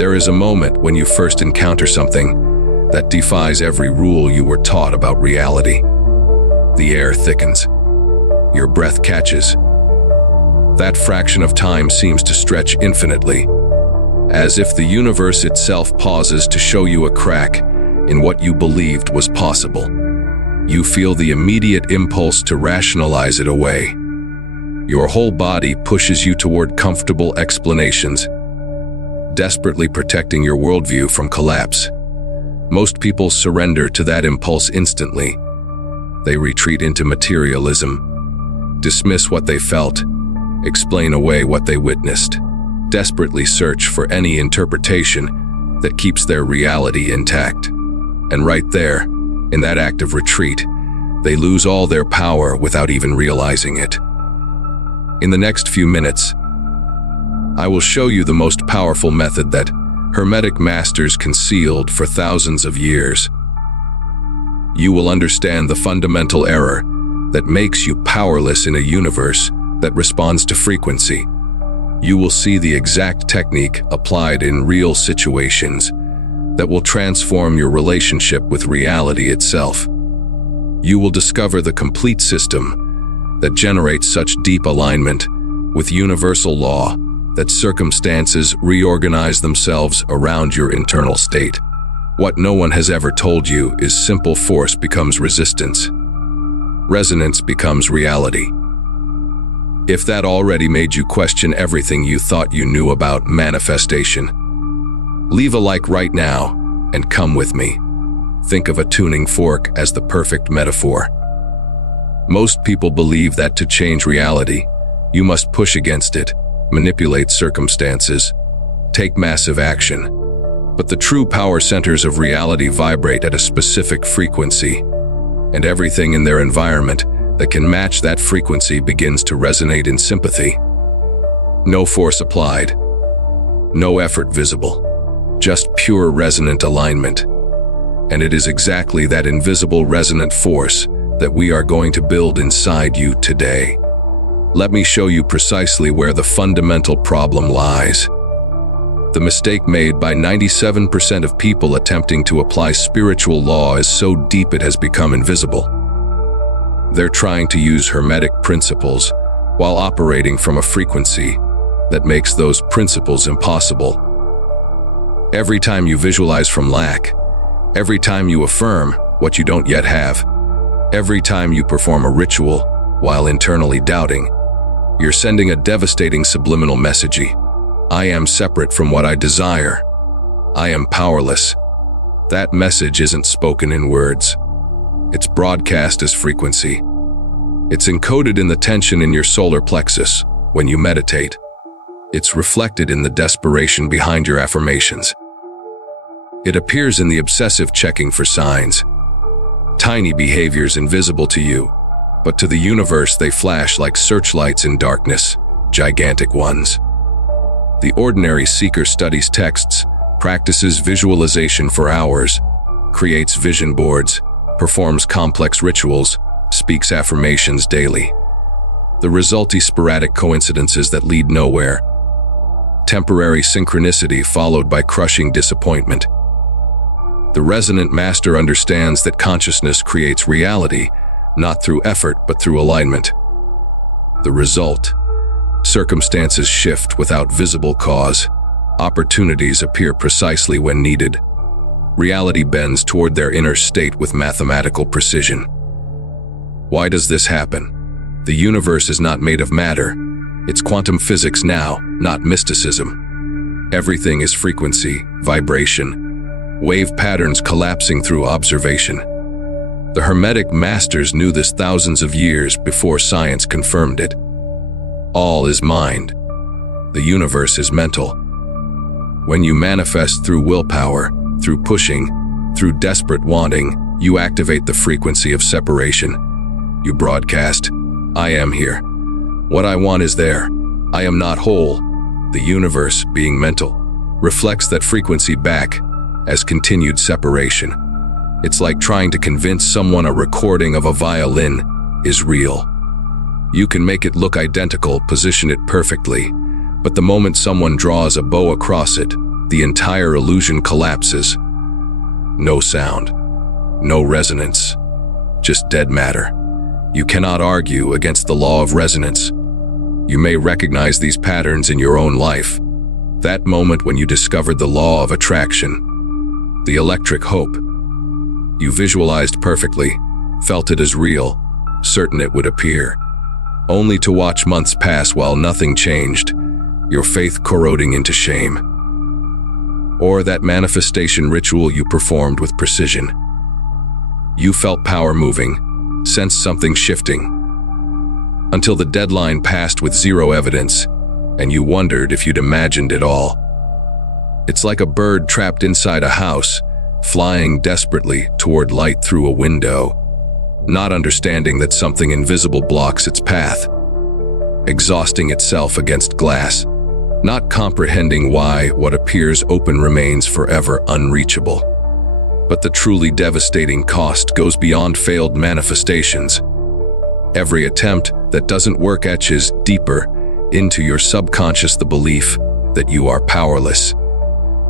There is a moment when you first encounter something that defies every rule you were taught about reality. The air thickens. Your breath catches. That fraction of time seems to stretch infinitely, as if the universe itself pauses to show you a crack in what you believed was possible. You feel the immediate impulse to rationalize it away. Your whole body pushes you toward comfortable explanations, desperately protecting your worldview from collapse. Most people surrender to that impulse instantly. They retreat into materialism, dismiss what they felt, explain away what they witnessed, desperately search for any interpretation that keeps their reality intact. And right there, in that act of retreat, they lose all their power without even realizing it. In the next few minutes, I will show you the most powerful method that Hermetic masters concealed for thousands of years. You will understand the fundamental error that makes you powerless in a universe that responds to frequency. You will see the exact technique applied in real situations that will transform your relationship with reality itself. You will discover the complete system that generates such deep alignment with universal law that circumstances reorganize themselves around your internal state. What no one has ever told you is simple force becomes resistance. Resonance becomes reality. If that already made you question everything you thought you knew about manifestation, leave a like right now and come with me. Think of a tuning fork as the perfect metaphor. Most people believe that to change reality, you must push against it, manipulate circumstances, take massive action. But the true power centers of reality vibrate at a specific frequency, and everything in their environment that can match that frequency begins to resonate in sympathy. No force applied, no effort visible, just pure resonant alignment. And it is exactly that invisible resonant force that we are going to build inside you today. Let me show you precisely where the fundamental problem lies. The mistake made by 97% of people attempting to apply spiritual law is so deep it has become invisible. They're trying to use Hermetic principles while operating from a frequency that makes those principles impossible. Every time you visualize from lack, every time you affirm what you don't yet have, every time you perform a ritual while internally doubting, you're sending a devastating subliminal message. I am separate from what I desire. I am powerless. That message isn't spoken in words. It's broadcast as frequency. It's encoded in the tension in your solar plexus when you meditate. It's reflected in the desperation behind your affirmations. It appears in the obsessive checking for signs. Tiny behaviors invisible to you, but to the universe they flash like searchlights in darkness, gigantic ones. The ordinary seeker studies texts, practices visualization for hours, creates vision boards, performs complex rituals, speaks affirmations daily. The result is sporadic coincidences that lead nowhere. Temporary synchronicity followed by crushing disappointment. The resonant master understands that consciousness creates reality, not through effort but through alignment. The result: circumstances shift without visible cause. Opportunities appear precisely when needed. Reality bends toward their inner state with mathematical precision. Why does this happen? The universe is not made of matter. It's quantum physics now, not mysticism. Everything is frequency, vibration, wave patterns collapsing through observation. The Hermetic masters knew this thousands of years before science confirmed it. All is mind. The universe is mental. When you manifest through willpower, through pushing, through desperate wanting, you activate the frequency of separation. You broadcast, I am here. What I want is there. I am not whole. The universe, being mental, reflects that frequency back as continued separation. It's like trying to convince someone a recording of a violin is real. You can make it look identical, position it perfectly, but the moment someone draws a bow across it, the entire illusion collapses. No sound, no resonance, just dead matter. You cannot argue against the law of resonance. You may recognize these patterns in your own life. That moment when you discovered the law of attraction, the electric hope. You visualized perfectly, felt it as real, certain it would appear, only to watch months pass while nothing changed, your faith corroding into shame. Or that manifestation ritual you performed with precision. You felt power moving, sensed something shifting, until the deadline passed with zero evidence, and you wondered if you'd imagined it all. It's like a bird trapped inside a house, flying desperately toward light through a window, not understanding that something invisible blocks its path, exhausting itself against glass, not comprehending why what appears open remains forever unreachable. But the truly devastating cost goes beyond failed manifestations. Every attempt that doesn't work etches deeper into your subconscious the belief that you are powerless.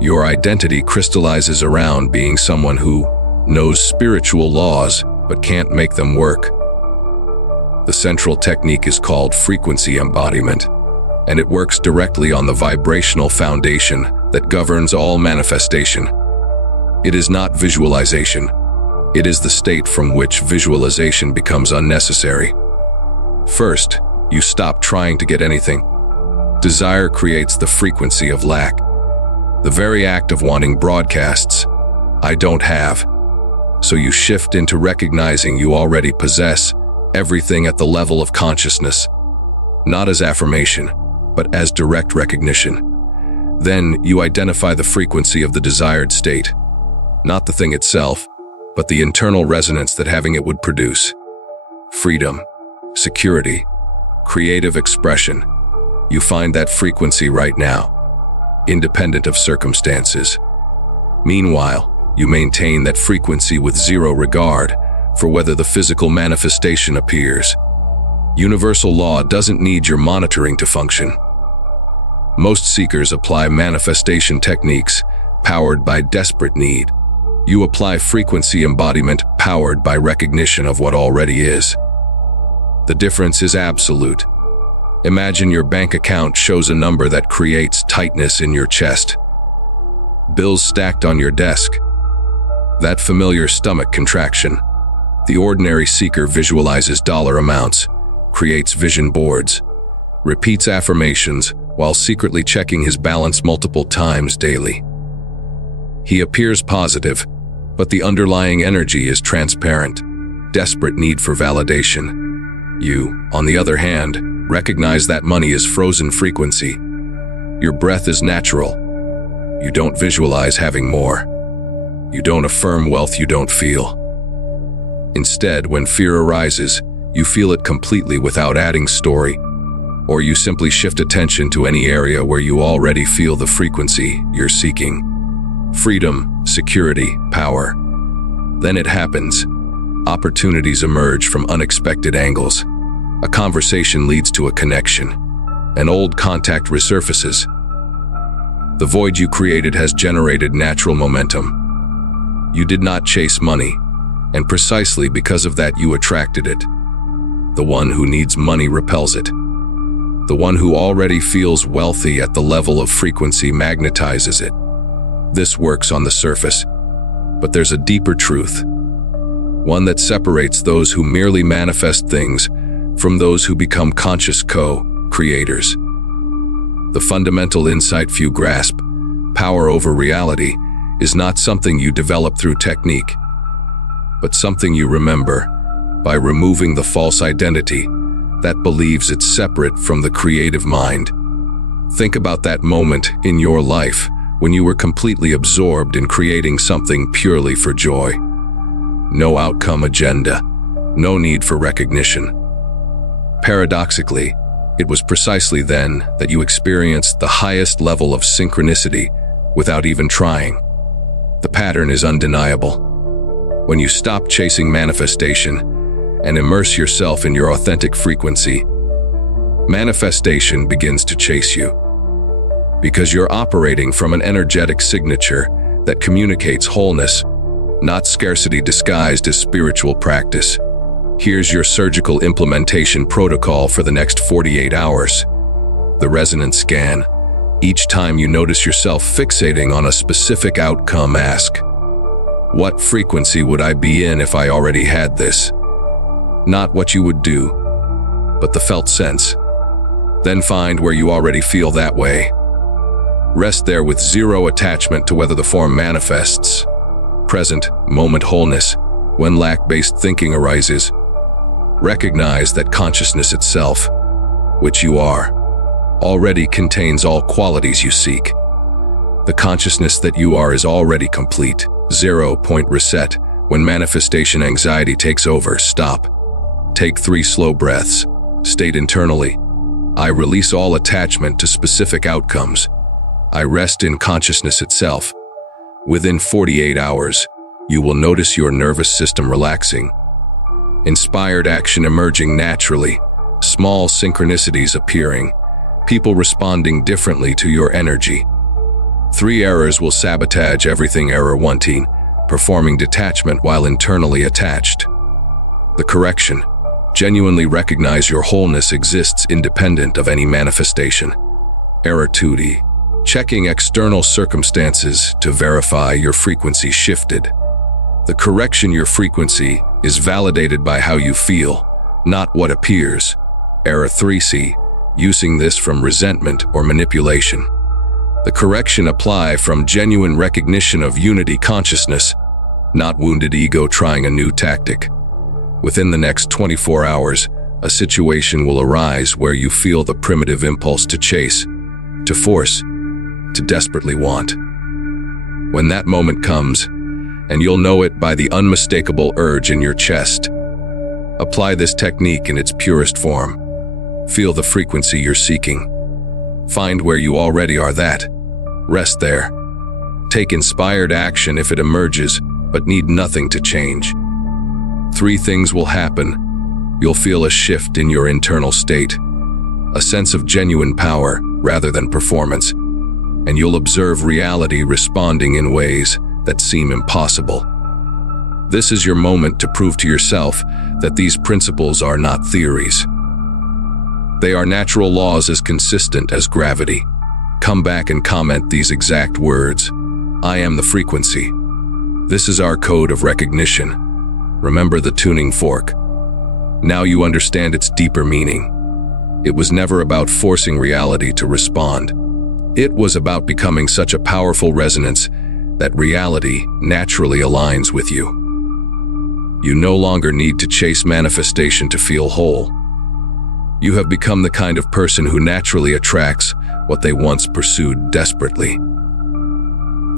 Your identity crystallizes around being someone who knows spiritual laws but can't make them work. The central technique is called frequency embodiment, and it works directly on the vibrational foundation that governs all manifestation. It is not visualization. It is the state from which visualization becomes unnecessary. First, you stop trying to get anything. Desire creates the frequency of lack. The very act of wanting broadcasts, I don't have. So you shift into recognizing you already possess everything at the level of consciousness, not as affirmation, but as direct recognition. Then you identify the frequency of the desired state, not the thing itself, but the internal resonance that having it would produce. Freedom, security, creative expression. You find that frequency right now, independent of circumstances. Meanwhile, you maintain that frequency with zero regard for whether the physical manifestation appears. Universal law doesn't need your monitoring to function. Most seekers apply manifestation techniques powered by desperate need. You apply frequency embodiment powered by recognition of what already is. The difference is absolute. Imagine your bank account shows a number that creates tightness in your chest. Bills stacked on your desk. That familiar stomach contraction. The ordinary seeker visualizes dollar amounts, creates vision boards, repeats affirmations while secretly checking his balance multiple times daily. He appears positive, but the underlying energy is transparent, desperate need for validation. You, on the other hand, recognize that money is frozen frequency. Your breath is natural. You don't visualize having more. You don't affirm wealth you don't feel. Instead, when fear arises, you feel it completely without adding story, or you simply shift attention to any area where you already feel the frequency you're seeking. Freedom, security, power. Then it happens. Opportunities emerge from unexpected angles. A conversation leads to a connection. An old contact resurfaces. The void you created has generated natural momentum. You did not chase money, and precisely because of that you attracted it. The one who needs money repels it. The one who already feels wealthy at the level of frequency magnetizes it. This works on the surface, but there's a deeper truth. One that separates those who merely manifest things from those who become conscious co-creators. The fundamental insight few grasp, power over reality, is not something you develop through technique, but something you remember by removing the false identity that believes it's separate from the creative mind. Think about that moment in your life when you were completely absorbed in creating something purely for joy. No outcome agenda, no need for recognition. Paradoxically, it was precisely then that you experienced the highest level of synchronicity without even trying. The pattern is undeniable. When you stop chasing manifestation and immerse yourself in your authentic frequency, manifestation begins to chase you. because you're operating from an energetic signature that communicates wholeness, not scarcity disguised as spiritual practice. Here's your surgical implementation protocol for the next 48 hours. The resonance scan. Each time you notice yourself fixating on a specific outcome, ask, what frequency would I be in if I already had this? Not what you would do, but the felt sense. Then find where you already feel that way. Rest there with zero attachment to whether the form manifests. Present, moment wholeness. When lack-based thinking arises, recognize that consciousness itself, which you are, already contains all qualities you seek. The consciousness that you are is already complete. 0-point reset. When manifestation anxiety takes over, stop. Take 3 slow breaths. State internally, I release all attachment to specific outcomes. I rest in consciousness itself. Within 48 hours, you will notice your nervous system relaxing. Inspired action emerging naturally, small synchronicities appearing, people responding differently to your energy. 3 errors will sabotage everything. Error 1, performing detachment while internally attached. The correction, genuinely recognize your wholeness exists independent of any manifestation. Error 2, checking external circumstances to verify your frequency shifted. The correction, your frequency is validated by how you feel, not what appears. Error 3, using this from resentment or manipulation. The correction, apply from genuine recognition of unity consciousness, not wounded ego trying a new tactic. Within the next 24 hours, a situation will arise where you feel the primitive impulse to chase, to force, to desperately want. When that moment comes, and you'll know it by the unmistakable urge in your chest, apply this technique in its purest form. Feel the frequency you're seeking. Find where you already are that. Rest there. Take inspired action if it emerges, but need nothing to change. 3 things will happen. You'll feel a shift in your internal state, a sense of genuine power rather than performance, and you'll observe reality responding in ways that seem impossible. This is your moment to prove to yourself that these principles are not theories. They are natural laws as consistent as gravity. Come back and comment these exact words. I am the frequency. This is our code of recognition. Remember the tuning fork. Now you understand its deeper meaning. It was never about forcing reality to respond. It was about becoming such a powerful resonance that reality naturally aligns with you. You no longer need to chase manifestation to feel whole. You have become the kind of person who naturally attracts what they once pursued desperately.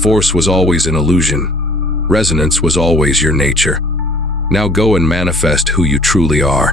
Force was always an illusion. Resonance was always your nature. Now go and manifest who you truly are.